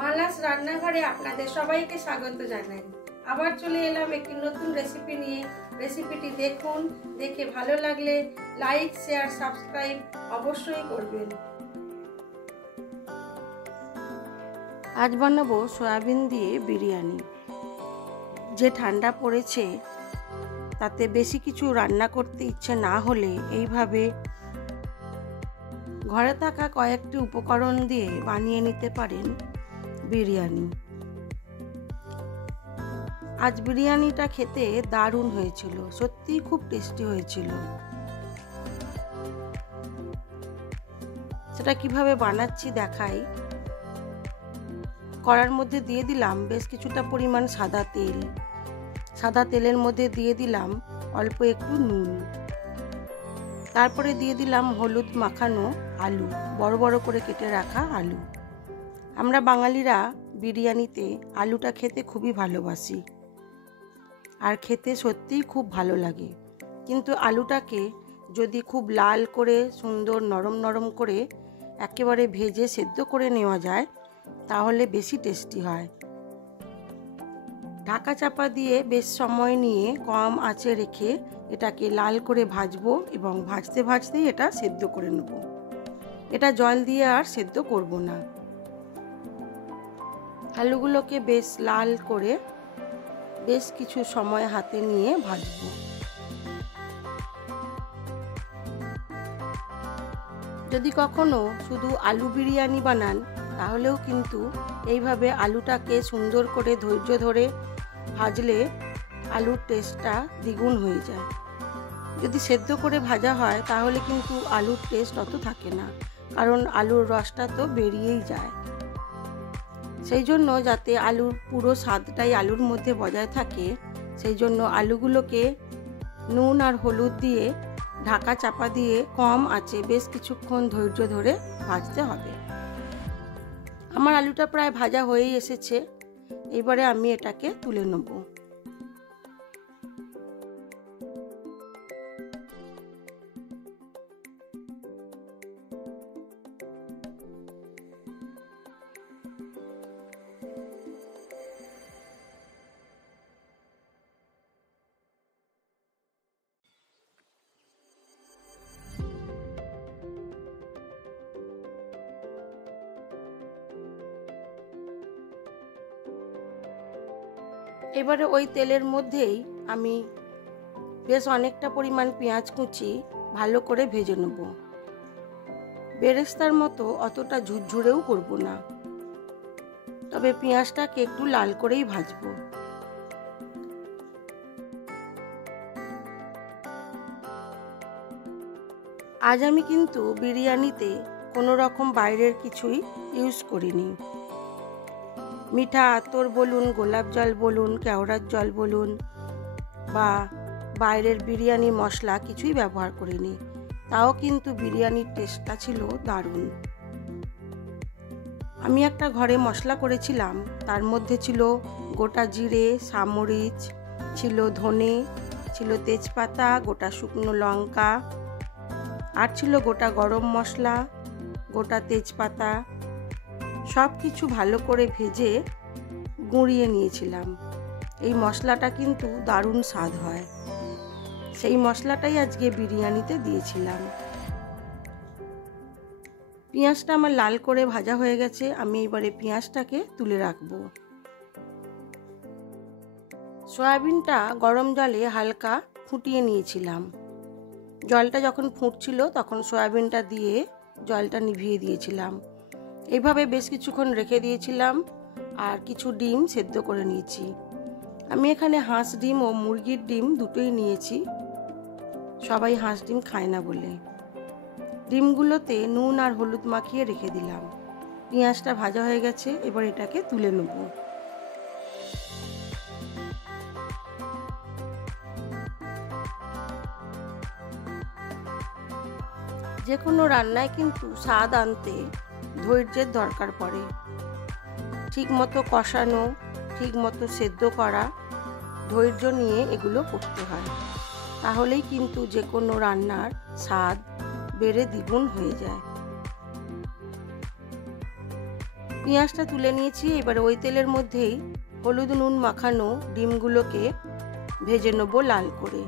মালাস রান্নাঘরে আপনাদের সবাইকে স্বাগত জানাই। আবার চলে এলাম একটি নতুন রেসিপি নিয়ে। রেসিপিটি দেখুন, দেখে ভালো লাগলে লাইক, শেয়ার, সাবস্ক্রাইব অবশ্যই করবেন। আজ বানাবো সয়াবিন দিয়ে বিরিয়ানি। যে ঠান্ডা পড়েছে তাতে বেশি কিছু রান্না করতে ইচ্ছে না হলে এইভাবে ঘরে থাকা কয়েকটি উপকরণ দিয়ে বানিয়ে নিতে পারেন বিরিয়ানি। আজ বিরিয়ানিটা খেতে দারুণ হয়েছিল, সত্যিই খুব টেস্টি হয়েছিল। সেটা কিভাবে বানাচ্ছি দেখাই। কড়ার মধ্যে দিয়ে দিলাম বেশ কিছুটা পরিমাণ সাদা তেল। সাদা তেলের মধ্যে দিয়ে দিলাম অল্প একটু নুন। তারপরে দিয়ে দিলাম হলুদ মাখানো আলু, বড় বড় করে কেটে রাখা আলু। আমরা বাঙালিরা বিরিয়ানিতে আলুটা খেতে খুবই ভালোবাসি, আর খেতে সত্যিই খুব ভালো লাগে। কিন্তু আলুটাকে যদি খুব লাল করে সুন্দর নরম নরম করে একেবারে ভেজে সেদ্ধ করে নেওয়া যায় তাহলে বেশি টেস্টি হয়। ঢাকা চাপা দিয়ে বেশ সময় নিয়ে কম আঁচে রেখে এটাকে লাল করে ভাজবো এবং ভাজতে ভাজতেই এটা সেদ্ধ করে নেব। এটা জল দিয়ে আর সেদ্ধ করব না। আলুগুলোকে বেশ লাল করে বেশ কিছু সময় হাতে নিয়ে ভাজবো। যদি কখনো শুধু আলু বিরিয়ানি বানান তাহলেও কিন্তু এইভাবে আলুটাকে সুন্দর করে ধৈর্য ধরে ভাজলে আলুর টেস্টটা দ্বিগুণ হয়ে যায়। যদি সেদ্ধ করে ভাজা হয় তাহলে কিন্তু আলুর টেস্ট অত থাকে না, কারণ আলুর রসটা তো বেরিয়েই যায়। সেই জন্য যাতে আলুর পুরো স্বাদটাই আলুর মধ্যে বজায় থাকে, সেই জন্য আলুগুলোকে নুন আর হলুদ দিয়ে ঢাকা চাপা দিয়ে কম আঁচে বেশ কিছুক্ষণ ধৈর্য ধরে ভাজতে হবে। আমার আলুটা প্রায় ভাজা হয়েই এসেছে। এবারে আমি এটাকে তুলে নেব। এবারে ওই তেলের মধ্যেই আমি বেশ অনেকটা পরিমাণ পেঁয়াজ কুচি ভালো করে ভেজে নেব। বেরেস্তার মতো অতটা ঝুরঝুরেও করব না, তবে পেঁয়াজটাকে একটু লাল করেই ভাজবো। আজ আমি কিন্তু বিরিয়ানিতে কোনো রকম বাইরের কিছুই ইউজ করিনি। মিঠা আতর বলুন, গোলাপ জল বলুন, কেওড়ার জল বলুন, বা বাইরের বিরিয়ানি মশলা কিছুই ব্যবহার করিনি। তাও কিন্তু বিরিয়ানির টেস্টটা ছিল দারুণ। আমি একটা ঘরে মশলা করেছিলাম, তার মধ্যে ছিল গোটা জিরে, সামরিচ, ছিল ধনে, ছিল তেজপাতা, গোটা শুকনো লঙ্কা, আর ছিল গোটা গরম মশলা, গোটা তেজপাতা। সব কিছু ভালো করে ভেজে গুঁড়িয়ে নিয়েছিলাম। এই মশলাটা কিন্তু দারুণ স্বাদ হয়। সেই মশলাটাই আজকে বিরিয়ানিতে দিয়েছিলাম। পেঁয়াজটা আমার লাল করে ভাজা হয়ে গেছে। আমি এবারে পেঁয়াজটাকে তুলে রাখব। সয়াবিনটা গরম জলে হালকা ফুটিয়ে নিয়েছিলাম। জলটা যখন ফুটছিল তখন সয়াবিনটা দিয়ে জলটা নিভিয়ে দিয়েছিলাম। এইভাবে বেশ কিছুক্ষণ রেখে দিয়েছিলাম, আর কিছু ডিম সেদ্ধ করে নিয়েছি। আমি এখানে হাঁস ডিম ও মুরগির ডিম দুটোই নিয়েছি। সবাই হাঁস ডিম খায় না বলে। ডিমগুলোতে নুন আর হলুদ মাখিয়ে রেখে দিলাম। পেঁয়াজটা ভাজা হয়ে গেছে, এবার এটাকে তুলে নেব। যে কোনো রান্নায় কিন্তু স্বাদ আনতে ধৈর্যের দরকার পড়ে। ঠিক মতো কষানো, ঠিক মতো সেদ্ধ করা, ধৈর্য নিয়ে এগুলো করতে হয়। তাহলেই কিন্তু যে কোনো রান্নার স্বাদ বেড়ে দ্বিগুণ হয়ে যায়। পেঁয়াজটা তুলে নিয়েছি। এবারে ওই তেলের মধ্যেই হলুদ নুন মাখানো ডিমগুলোকে ভেজে নেব লাল করে।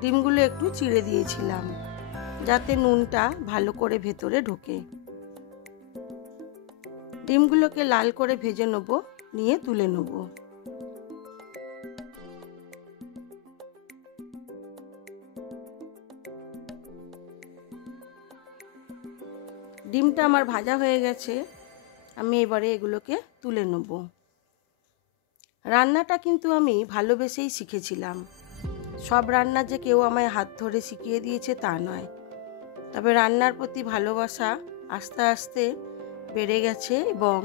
ডিমগুলো একটু চিড়ে দিয়েছিলাম যাতে নুনটা ভালো করে ভেতরে ঢোকে। ডিমগুলোকে লাল করে ভেজে নেব, নিয়ে তুলে নেব। ডিমটা আমার ভাজা হয়ে গেছে, আমি এবারে এগুলোকে তুলে নেব। রান্নাটা কিন্তু আমি ভালোবেসেই শিখেছিলাম। সব রান্না যে কেউ আমায় হাত ধরে শিখিয়ে দিয়েছে তা নয়, তবে রান্নার প্রতি ভালোবাসা আস্তে আস্তে বেড়ে গেছে এবং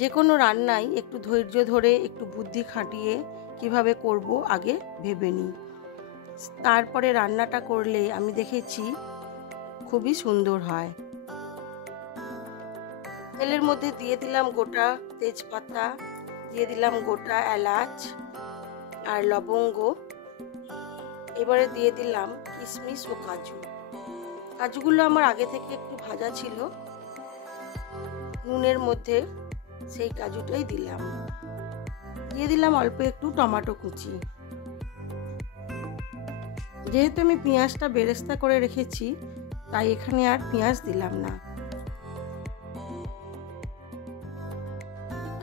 যে কোনো রান্নাই একটু ধৈর্য ধরে একটু বুদ্ধি খাটিয়ে কিভাবে করব আগে ভেবে নিই, তারপরে রান্নাটা করলে আমি দেখেছি খুবই সুন্দর হয়। তেলের মধ্যে দিয়ে দিলাম গোটা তেজপাতা, দিয়ে দিলাম গোটা এলাচ আর লবঙ্গ। এবারে দিয়ে দিলাম কিশমিশ ও কাজু। কাজুগুলো আমার আগে থেকে একটু ভাজা ছিল, নুনের মধ্যে সেই কাজুটাই দিলাম। দিয়ে দিলাম অল্প একটু টমেটো কুচি। যেহেতু আমি পেঁয়াজটা বেরেস্তা করে রেখেছি তাই এখানে আর পেঁয়াজ দিলাম না।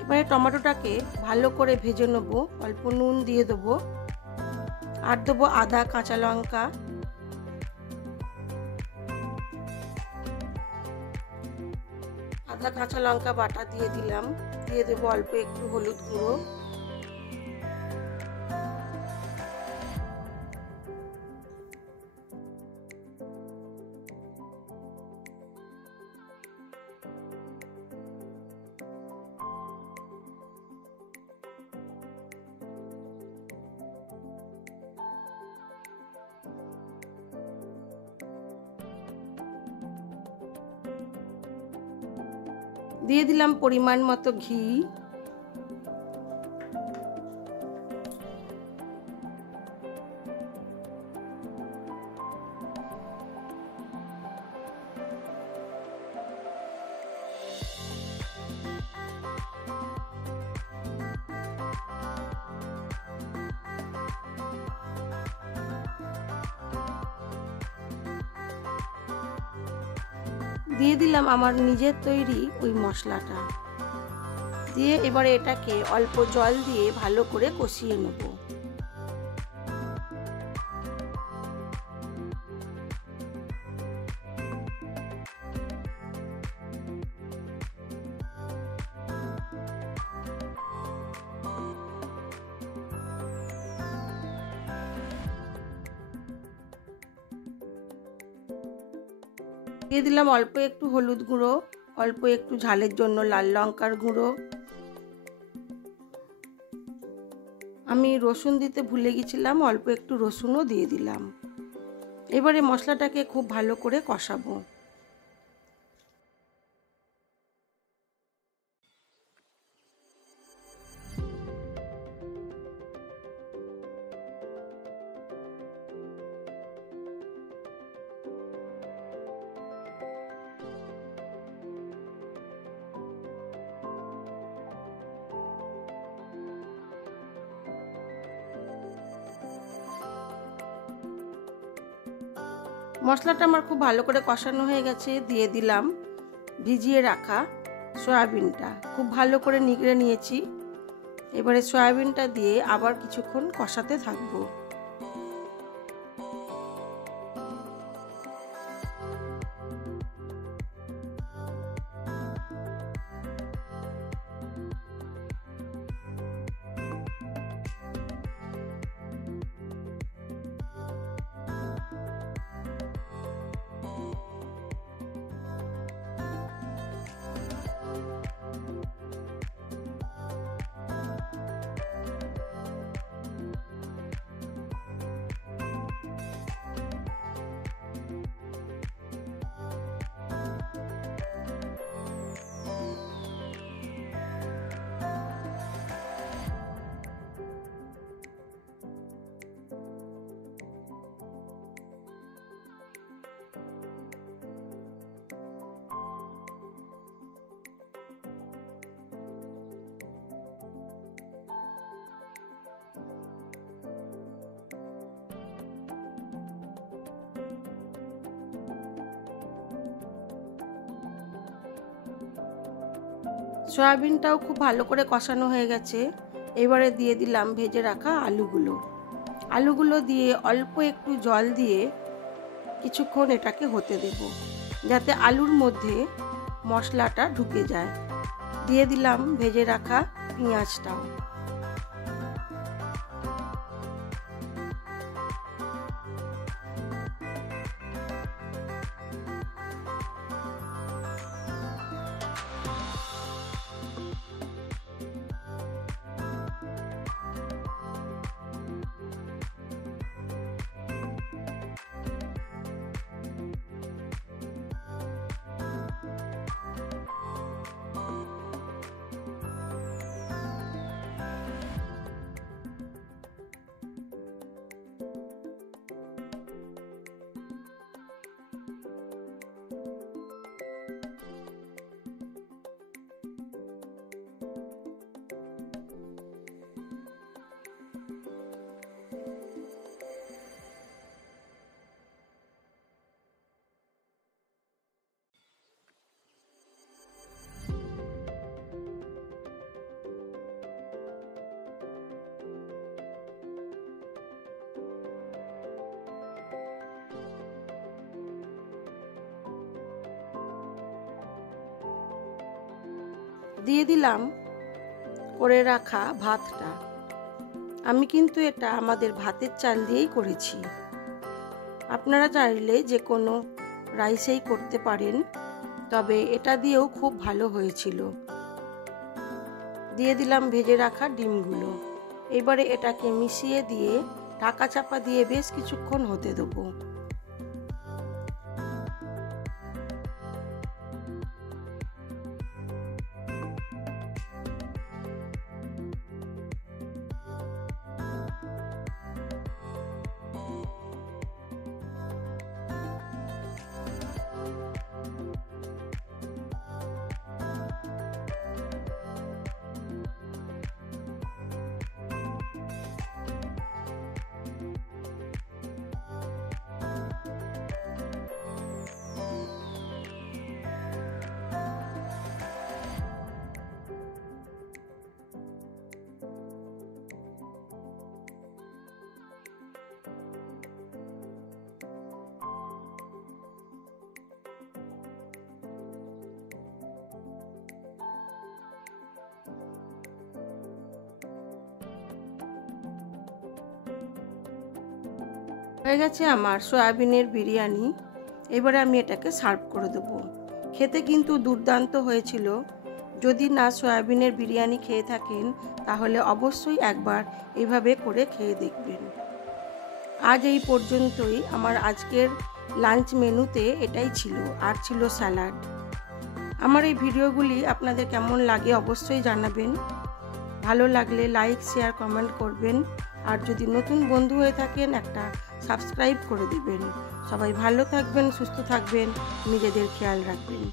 এবারে টমেটোটাকে ভালো করে ভেজে নেব। অল্প নুন দিয়ে দেবো আর দেবো আদা কাঁচা লঙ্কা, আদা কাঁচা লঙ্কা বাটা দিয়ে দিলাম। দিয়ে দেবো অল্প একটু হলুদ গুঁড়ো, দিয়ে দিলাম পরিমাণ মতো ঘি, দিয়ে দিলাম আমার নিজের তৈরি ওই মশলাটা। দিয়ে এবারে এটাকে অল্প জল দিয়ে ভালো করে কষিয়ে নেব। দিয়ে দিলাম অল্প একটু হলুদ গুঁড়ো, অল্প একটু ঝালের জন্য লাল লঙ্কার গুঁড়ো। আমি রসুন দিতে ভুলে গেছিলাম, অল্প একটু রসুনও দিয়ে দিলাম। এবারে মশলাটাকে খুব ভালো করে কষাবো। মশলাটা আমার খুব ভালো করে কষানো হয়ে গেছে। দিয়ে দিলাম ভিজিয়ে রাখা সয়াবিনটা, খুব ভালো করে নিগড়ে নিয়েছি। এবারে সয়াবিনটা দিয়ে আবার কিছুক্ষণ কষাতে থাকবো। সয়াবিনটাও খুব ভালো করে কষানো হয়ে গেছে। এবারে দিয়ে দিলাম ভেজে রাখা আলুগুলো দিয়ে অল্প একটু জল দিয়ে কিছুক্ষণ এটাকে হতে দেব, যাতে আলুর মধ্যে মশলাটা ঢুকে যায়। দিয়ে দিলাম ভেজে রাখা পেঁয়াজটাও। দিয়ে দিলাম করে রাখা ভাতটা। আমি কিন্তু এটা আমাদের ভাতের চাল দিয়েই করেছি। আপনারা চাইলে যে কোনো রাইসেই করতে পারেন, তবে এটা দিয়েও খুব ভালো হয়েছিল। দিয়ে দিলাম ভেজে রাখা ডিমগুলো। এবারে এটাকে মিশিয়ে দিয়ে ঢাকা চাপা দিয়ে বেশ কিছুক্ষণ হতে দেবো। হয়ে গেছে আমার সয়াবিনের বিরিয়ানি। এবারে আমি এটাকে সার্ভ করে দেবো। খেতে কিন্তু দুর্দান্ত হয়েছিল। যদি না সয়াবিনের বিরিয়ানি খেয়ে থাকেন, তাহলে অবশ্যই একবার এইভাবে করে খেয়ে দেখবেন। আজ এই পর্যন্তই। আমার আজকের লাঞ্চ মেনুতে এটাই ছিল, আর ছিল স্যালাড। আমার এই ভিডিওগুলি আপনাদের কেমন লাগে অবশ্যই জানাবেন। ভালো লাগলে লাইক, শেয়ার, কমেন্ট করবেন। আর যদি নতুন বন্ধু হয়ে থাকেন, একটা সাবস্ক্রাইব করে দিবেন। সবাই ভালো থাকবেন, সুস্থ থাকবেন, নিজেদের খেয়াল রাখবেন।